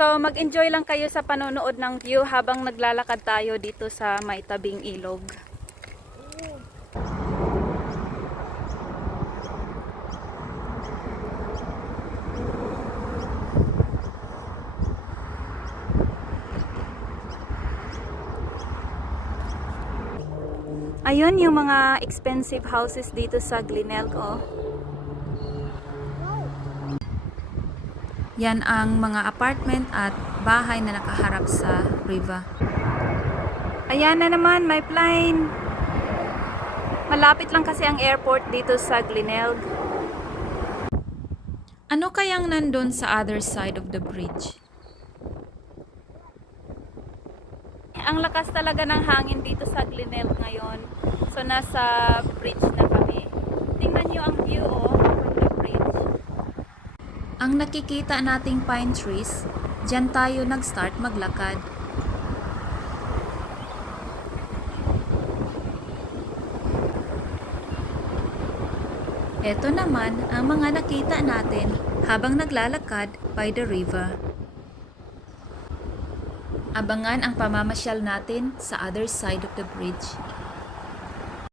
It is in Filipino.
So mag-enjoy lang kayo sa panonood ng view habang naglalakad tayo dito sa may tabing ilog. Ayun yung mga expensive houses dito sa Glenelg, oh. Yan ang mga apartment at bahay na nakaharap sa river. Ayan na naman, may plane. Malapit lang kasi ang airport dito sa Glenelg. Ano kayang nandun sa other side of the bridge? Ang lakas talaga ng hangin dito sa Glenelg ngayon. So nasa bridge na kami. Tingnan nyo ang view, oh, from the bridge. Ang nakikita nating pine trees, dyan tayo nag-start maglakad. Ito naman ang mga nakita natin habang naglalakad by the river. Abangan ang pamamasyal natin sa other side of the bridge.